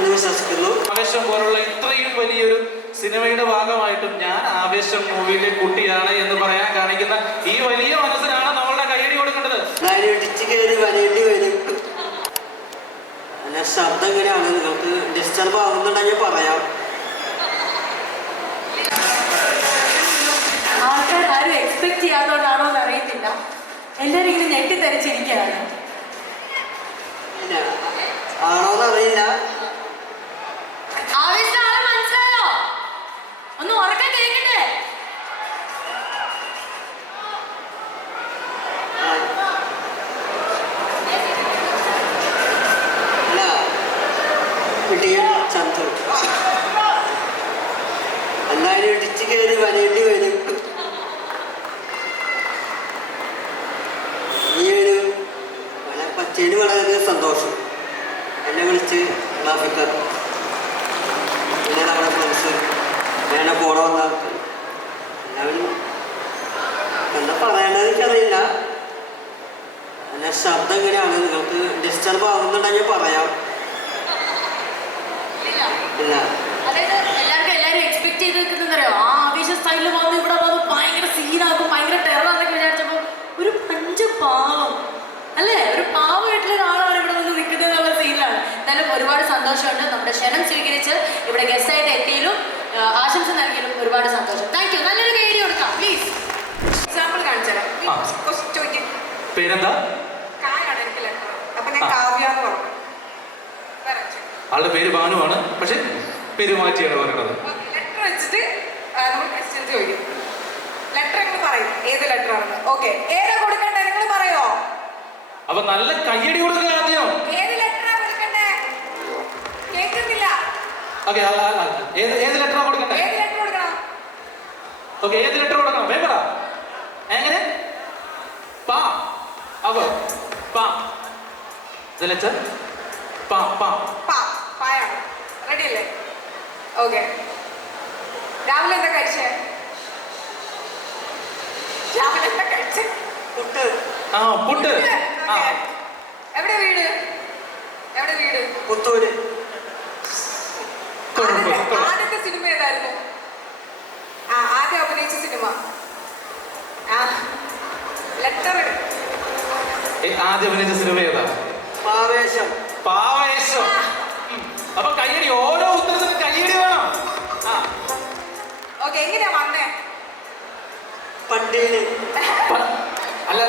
എന്ന് വിശ്വസിക്കുന്നു ആവേശം പോലുള്ള ഇത്രയും വലിയൊരു സിനിമയുടെ ഭാഗമായിട്ടും ഞാൻ ആവേശം മൂവിയിലെ കുട്ടിയാണ് എന്ന് പറയാൻ കാണിക്കുന്ന ഈ വലിയ മനസ്സിലാണ് നമ്മളുടെ കൈയടി കൊടുക്കേണ്ടത്. വരേണ്ടി വരും അല്ല ശബ്ദം എങ്ങനെയാണ്? നിങ്ങൾക്ക് ഡിസ്റ്റർബ് ആവുന്നുണ്ടെങ്കിൽ പറയാം. ആൾക്കാർ ആരും എക്സ്പെക്ട് ചെയ്യാത്തതുകൊണ്ടാണോ എന്ന് അറിയത്തില്ല. എല്ലാവരും ഇങ്ങനെ ഞെട്ടിത്തെറിച്ചിരിക്കുകയാണ്. ഇല്ല ആണോന്ന് അറിയില്ല ആവേശം ആളെ മനസ്സിലായോ ഒന്ന് ഉറക്കെ കേൾക്കട്ടെ ആ. അല്ല ഇടിയൻ ചന്തു എന്തായാലും ഇടിച്ച് കയറി വരേണ്ടി വരും. ഈ ഒരു വളരെയധികം സന്തോഷം. എന്നെ വിളിച്ച് ഗ്രാഫിക്കർ പിന്നെ നമ്മുടെ ഫ്രണ്ട്സ് വേണ കൂടെ വന്ന എല്ലാവരും എന്താ പറയേണ്ടത് എനിക്കറിയില്ല. അല്ല ശബ്ദം എങ്ങനെയാണ്? നിങ്ങൾക്ക് ഡിസ്റ്റർബ് ആവുന്നുണ്ടെങ്കിൽ പറയാം. ഇല്ല. അതായത് എല്ലാവർക്കും എല്ലാവരും എക്സ്പെക്ട് ചെയ്ത് ആ ആവേശ സ്റ്റൈലിൽ വന്ന് ഇവിടെ വന്ന് ഭയങ്കര സീനാക്കും ഭയങ്കര ടെററാന്നൊക്കെ വിചാരിച്ചപ്പോ ഒരു പഞ്ച് പാവം അല്ലേ? ഒരു പാവമായിട്ടുള്ള ഒരാളാണ് ഇവിടെ വന്ന് നിൽക്കുന്നത് എന്നുള്ള സീനാണ് എന്നാലും ഒരുപാട് സന്തോഷമുണ്ട്. നമ്മുടെ ക്ഷണം സ്വീകരിച്ച് ഇവിടെ ഗസ്റ്റ് ആയിട്ട് എത്തിയതിലും ആശംസ നൽകിയതിലും ഒരുപാട് സന്തോഷം. താങ്ക് യു നല്ലൊരു കൈഡി കൊടുക്കാം. പ്ലീസ് എക്സാമ്പിൾ കാണിച്ചുതരാം ആ. പേരെന്താ? കായാണ് എനിക്ക് അപ്പൊ ഞാൻ കാവ്യ എന്ന് പറഞ്ഞു. ആളുടെ പേര് ഭാനുവാണ്. പക്ഷെ പേര് മാറ്റിയാണ് പറയുന്നത് ലെറ്റർ വെച്ചിട്ട് നമ്മൾ ക്വസ്റ്റ്യൻ ചോദിക്കും. ലെറ്റർ പറയും? ഏത് ലെറ്റർ ആണെന്ന്. ഓക്കെ ഏതാ കൊടുക്കണ്ടേ? നിങ്ങൾ പറയോ? അപ്പൊ നല്ല കയ്യടി കൊടുക്കുക ആദ്യം? ഏത് ലെറ്ററാ കൊടുക്കണ്ടേ? കേൾക്കുന്നില്ല. ഓക്കെ ഏത് ഏത് ലെറ്ററാ കൊടുക്കണ്ടേ? ഏത് ലെറ്റർ കൊടുക്കണം? ഓക്കെ ഏത് ലെറ്റർ കൊടുക്കണം? എങ്ങനെ? പാ. അപ്പൊ പാ. ലെറ്റർ പാ പാ പാ പായാണ് റെഡി അല്ലേ ഓക്കെ രാവിലെ എന്താ കഴിച്ചേ? രാവിലെ എന്താ കഴിച്ചേ? പുട്ട്. ആ പുട്ട്. എവിടെ വീട്? എവിടെ വീട്? പുത്തൂര്. ആദ്യത്തെ-. സിനിമ ഏതായിരുന്നു? ആ ആദ്യം അഭിനയിച്ച സിനിമ. ആ ലെറ്റർ ആദ്യം അഭിനയിച്ച സിനിമ ഏതാ? പാവേശം. പാവേശം. അപ്പൊ കയ്യടി ഓരോ പണ്ടിയിൽ അല്ല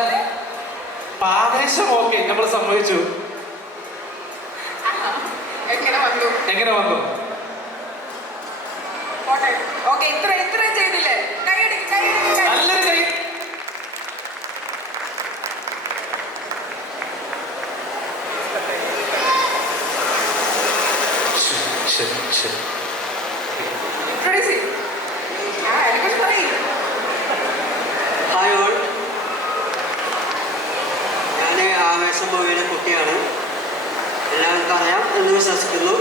പാവേശം ഓക്കെ നമ്മൾ സമ്മതിച്ചു. എങ്ങനെ വന്നു? എങ്ങനെ വന്നു പോട്ടെ ഓക്കെ ഇത്ര ഇത്ര ചെയ്തില്ലേ കൈയടി കൈയടി കൈ നല്ലൊരു കൈ ശരി ശരി ഇൻട്രൊഡ്യൂസ് ചെയ്യും ആ എനിക്ക് പറയും ഹായ് ഓൾ ഞാൻ ആവേശം മൂവിയുടെ കുട്ടിയാണ് എല്ലാവർക്കും അറിയാം എന്ന് വിശ്വസിക്കുന്നു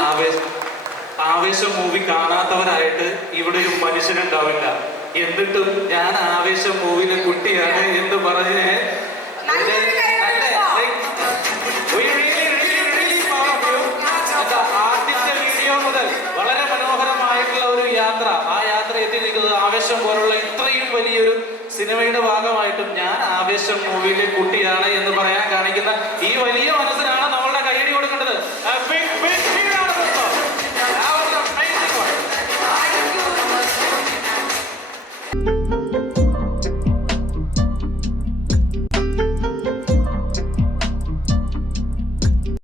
ആവേശ ആവേശം മൂവി കാണാത്തവരായിട്ട് ഇവിടെ ഒരു മനുഷ്യനുണ്ടാവില്ല. എന്നിട്ടും ഞാൻ ആവേശം മൂവിയിലെ കുട്ടിയാണ് എന്ന് പറഞ്ഞ് എത്തി ആവേശം പോലുള്ള ഇത്രയും വലിയൊരു സിനിമയുടെ ഭാഗമായിട്ടും ഞാൻ ആവേശം മൂവിയിലെ കുട്ടിയാണ് എന്ന് പറയാൻ കാണിക്കുന്ന ഈ വലിയ മനസ്സിനാണ്